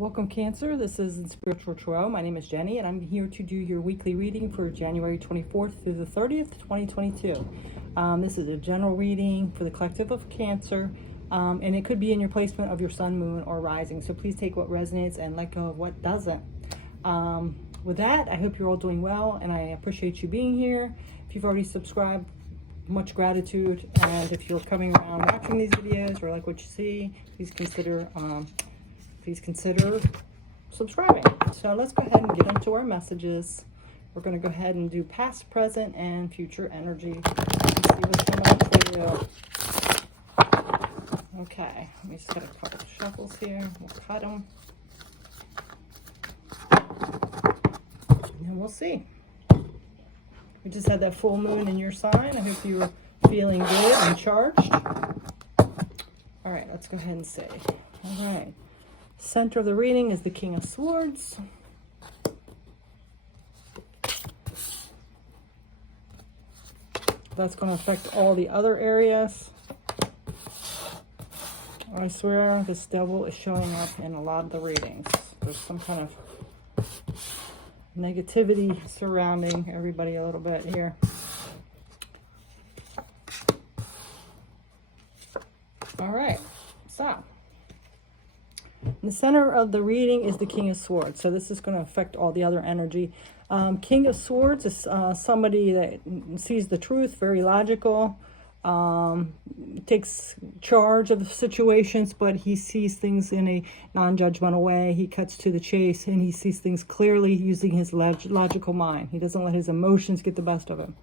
Welcome, Cancer. This is Spiritual Tarot. My name is Jenny, and I'm here to do your weekly reading for January 24th through the 30th, 2022. This is a general reading for the collective of Cancer, and it could be in your placement of your sun, moon, or rising. So please take what resonates and let go of what doesn't. With that, I hope you're all doing well, and I appreciate you being here. If you've already subscribed, much gratitude. And if you're coming around watching these videos or like what you see, please consider subscribing. So let's go ahead and get into our messages. We're going to go ahead and do past, present, and future energy. Let's see what's coming up for you. Okay, let me just get a couple of shuffles here. We'll cut them. And we'll see. We just had that full moon in your sign. I hope you're feeling good and charged. All right, let's go ahead and see. All right. Center of the reading is the King of Swords. That's going to affect all the other areas. I swear this devil is showing up in a lot of the readings. There's some kind of negativity surrounding everybody a little bit here. All right, so in the center of the reading is the King of Swords. So this is going to affect all the other energy. King of Swords is somebody that sees the truth, very logical, takes charge of situations, but he sees things in a non-judgmental way. He cuts to the chase, and he sees things clearly using his logical mind. He doesn't let his emotions get the best of him.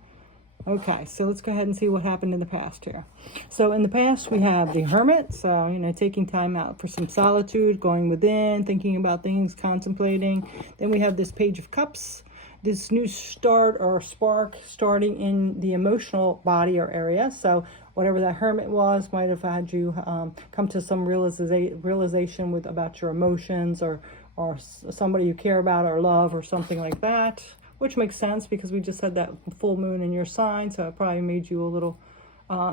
Okay, so let's go ahead and see what happened in the past here. So in the past, we have the Hermit. So, taking time out for some solitude, going within, thinking about things, contemplating. Then we have this Page of Cups, this new start or spark starting in the emotional body or area. So whatever that Hermit was might have had you come to some realization about your emotions or somebody you care about or love or something like that. Which makes sense because we just had that full moon in your sign, so it probably made you a little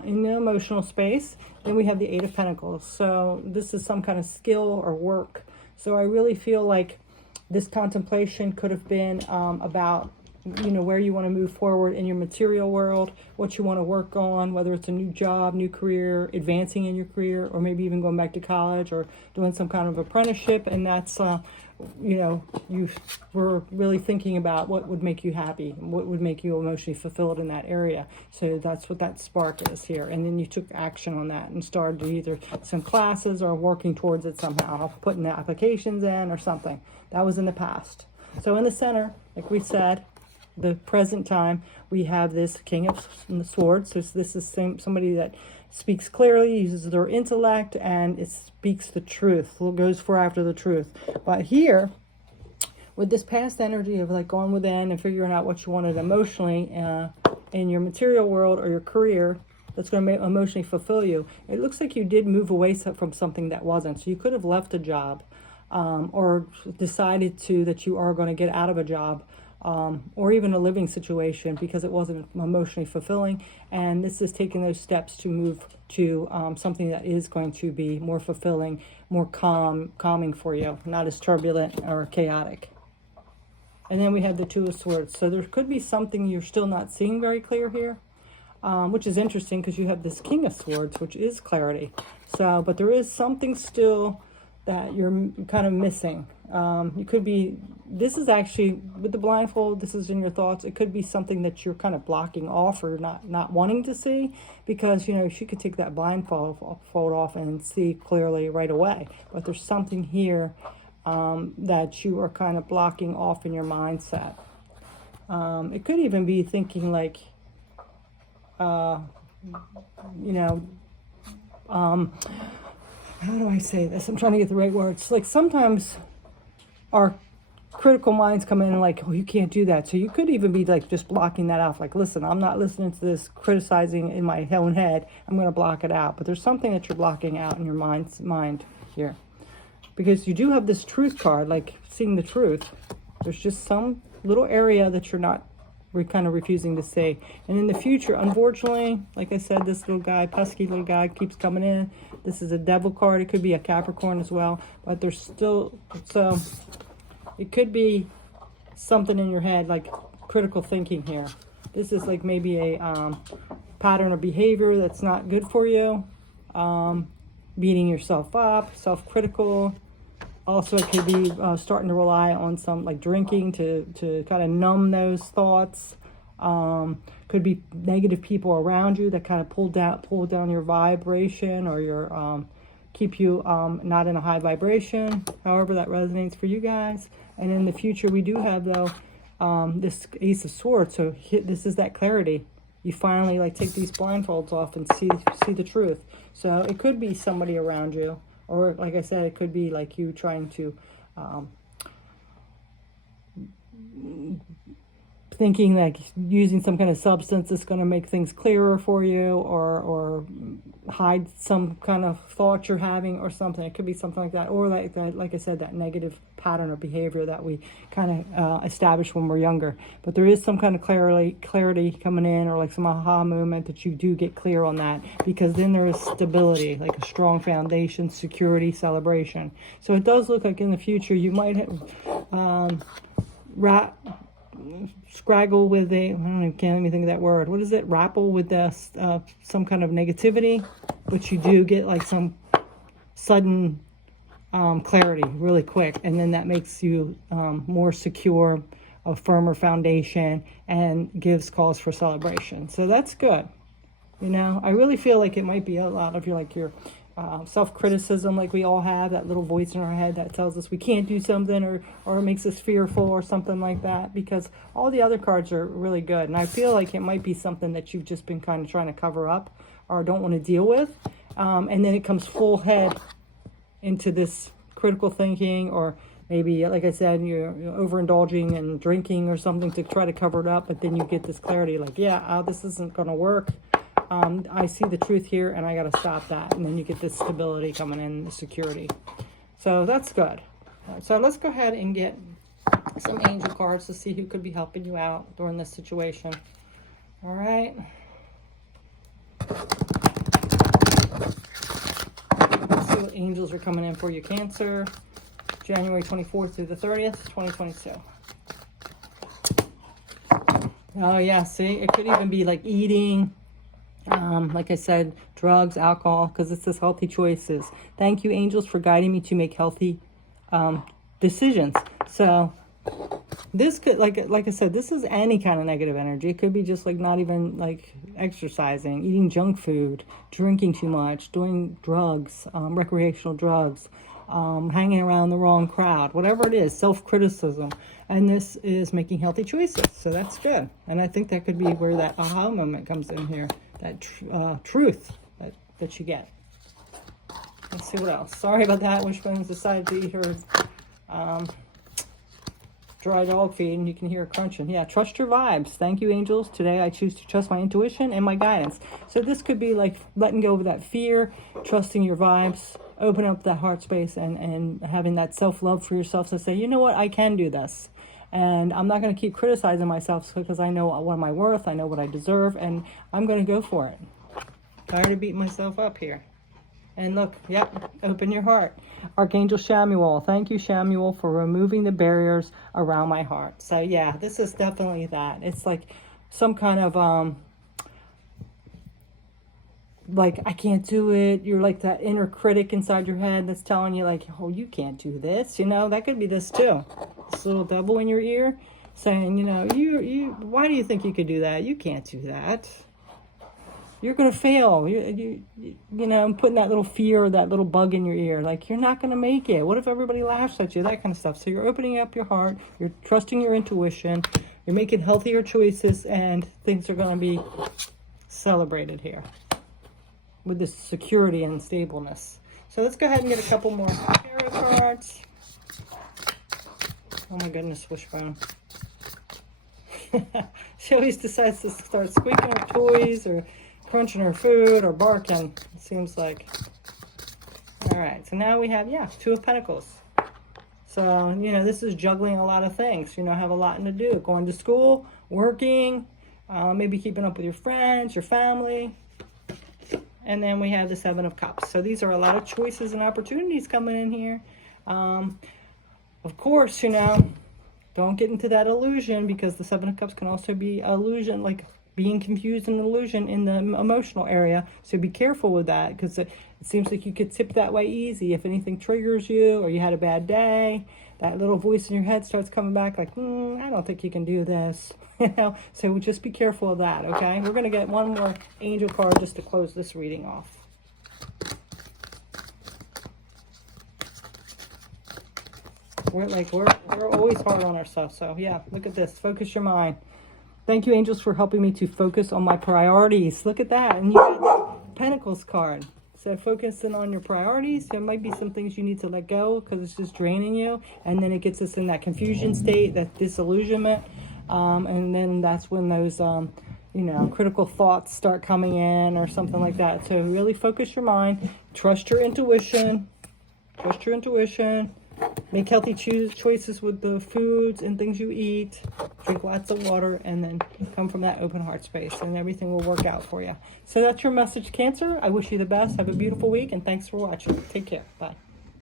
in the emotional space. Then we have the Eight of Pentacles. So this is some kind of skill or work. So I really feel like this contemplation could have been about, where you want to move forward in your material world, what you want to work on, whether it's a new job, new career, advancing in your career, or maybe even going back to college or doing some kind of apprenticeship. And that's you were really thinking about what would make you happy, what would make you emotionally fulfilled in that area. So that's what that spark is here. And then you took action on that and started either some classes or working towards it somehow, putting the applications in or something. That was in the past. So in the center, like we said, the present time, we have this King of Swords. So this is somebody that speaks clearly, uses their intellect, and it speaks the truth, goes for after the truth. But here, with this past energy of like going within and figuring out what you wanted emotionally in your material world or your career, that's going to emotionally fulfill you. It looks like you did move away from something that wasn't. So you could have left a job or decided that you are going to get out of a job. Or even a living situation because it wasn't emotionally fulfilling. And this is taking those steps to move to something that is going to be more fulfilling, more calming for you, not as turbulent or chaotic. And then we have the Two of Swords. So there could be something you're still not seeing very clear here, which is interesting because you have this King of Swords, which is clarity. So, but there is something still that you're kind of missing. You could be, this is actually, with the blindfold, this is in your thoughts. It could be something that you're kind of blocking off or not wanting to see because, she could take that blindfold off and see clearly right away. But there's something here that you are kind of blocking off in your mindset. It could even be thinking like, how do I say this? I'm trying to get the right words. Like sometimes our critical minds come in and like, oh, you can't do that. So you could even be like just blocking that out. Like, listen, I'm not listening to this criticizing in my own head. I'm going to block it out. But there's something that you're blocking out in your mind here. Because you do have this truth card, like seeing the truth. There's just some little area that you're not we're kind of refusing to see. And in the future, unfortunately, like I said, this little guy, pesky little guy, keeps coming in. This is a devil card. It could be a Capricorn as well, but there's still, so it could be something in your head, like critical thinking here. This is like maybe a pattern of behavior that's not good for you. Beating yourself up, self-critical. Also, it could be starting to rely on some like drinking to kind of numb those thoughts. Could be negative people around you that kind of pull down your vibration, or your keep you not in a high vibration. However that resonates for you guys. And in the future, we do have though this Ace of Swords. So this is that clarity. You finally like take these blindfolds off and see the truth. So it could be somebody around you, or like I said, it could be like you trying to thinking like using some kind of substance that's going to make things clearer for you, or hide some kind of thought you're having or something. It could be something like that, or like that, like I said, that negative pattern of behavior that we kind of establish when we're younger. But there is some kind of clarity coming in, or like some aha moment that you do get clear on that, because then there is stability, like a strong foundation, security, celebration. So it does look like in the future you might have scraggle with can't even think of that word. What is it? Rapple with some kind of negativity, but you do get like some sudden clarity really quick, and then that makes you more secure, a firmer foundation, and gives cause for celebration. So that's good. You know, I really feel like it might be a lot of your self-criticism, like we all have, that little voice in our head that tells us we can't do something, or makes us fearful or something like that, because all the other cards are really good. And I feel like it might be something that you've just been kind of trying to cover up or don't want to deal with, and then it comes full head into this critical thinking, or maybe, like I said, you're overindulging and drinking or something to try to cover it up, but then you get this clarity like, yeah, this isn't going to work. I see the truth here, and I got to stop that. And then you get this stability coming in, the security. So that's good. So let's go ahead and get some angel cards to see who could be helping you out during this situation. All right. Let's see what angels are coming in for you, Cancer, January 24th through the 30th, 2022. Oh, yeah, see? It could even be like eating. Like I said, drugs, alcohol, because it says healthy choices. Thank you, angels, for guiding me to make healthy decisions. So this could, like I said, this is any kind of negative energy. It could be just like not even like exercising, eating junk food, drinking too much, doing drugs, recreational drugs, hanging around the wrong crowd, whatever it is, self-criticism. And this is making healthy choices. So that's good. And I think that could be where that aha moment comes in here. That truth that you get. Let's see what else. Sorry about that. Wishbone's decided to eat her dry dog feed, and you can hear her crunching. Yeah, trust your vibes. Thank you, angels. Today I choose to trust my intuition and my guidance. So this could be like letting go of that fear, trusting your vibes, open up that heart space, and having that self-love for yourself to say, you know what, I can do this. And I'm not going to keep criticizing myself, because I know what my worth, I know what I deserve, and I'm going to go for it. Tired of beating myself up here. And look, yep, open your heart. Archangel Shamuel, thank you, Shamuel, for removing the barriers around my heart. So yeah, this is definitely that. It's like some kind of, like, I can't do it. You're like that inner critic inside your head that's telling you like, oh, you can't do this. You know, that could be this too. This little devil in your ear saying, you know, why do you think you could do that? You can't do that. You're going to fail. You know, putting that little fear, that little bug in your ear. Like, you're not going to make it. What if everybody laughs at you? That kind of stuff. So you're opening up your heart. You're trusting your intuition. You're making healthier choices, and things are going to be celebrated here with this security and stableness. So let's go ahead and get a couple more tarot cards. Oh my goodness, Wishbone. She always decides to start squeaking her toys or crunching her food or barking, it seems like. All right, so now we have, yeah, Two of Pentacles. So, you know, this is juggling a lot of things. You know, have a lot to do. Going to school, working, maybe keeping up with your friends, your family. And then we have the Seven of Cups. So these are a lot of choices and opportunities coming in here. Of course, you know, don't get into that illusion, because the Seven of Cups can also be illusion, like being confused and illusion in the emotional area. So be careful with that, because it seems like you could tip that way easy. If anything triggers you, or you had a bad day, that little voice in your head starts coming back like, I don't think you can do this. You know, so just be careful of that, okay? We're going to get one more angel card just to close this reading off. We're always hard on ourselves. So yeah, look at this. Focus your mind. Thank you, angels, for helping me to focus on my priorities. Look at that. And you got the Pentacles card. So focusing on your priorities. There might be some things you need to let go because it's just draining you. And then it gets us in that confusion state, that disillusionment. And then that's when those, you know, critical thoughts start coming in or something like that. So really focus your mind. Trust your intuition. Trust your intuition. Make healthy choices with the foods and things you eat. Drink lots of water, and then come from that open heart space, and everything will work out for you. So that's your message, Cancer. I wish you the best. Have a beautiful week, and thanks for watching. Take care. Bye.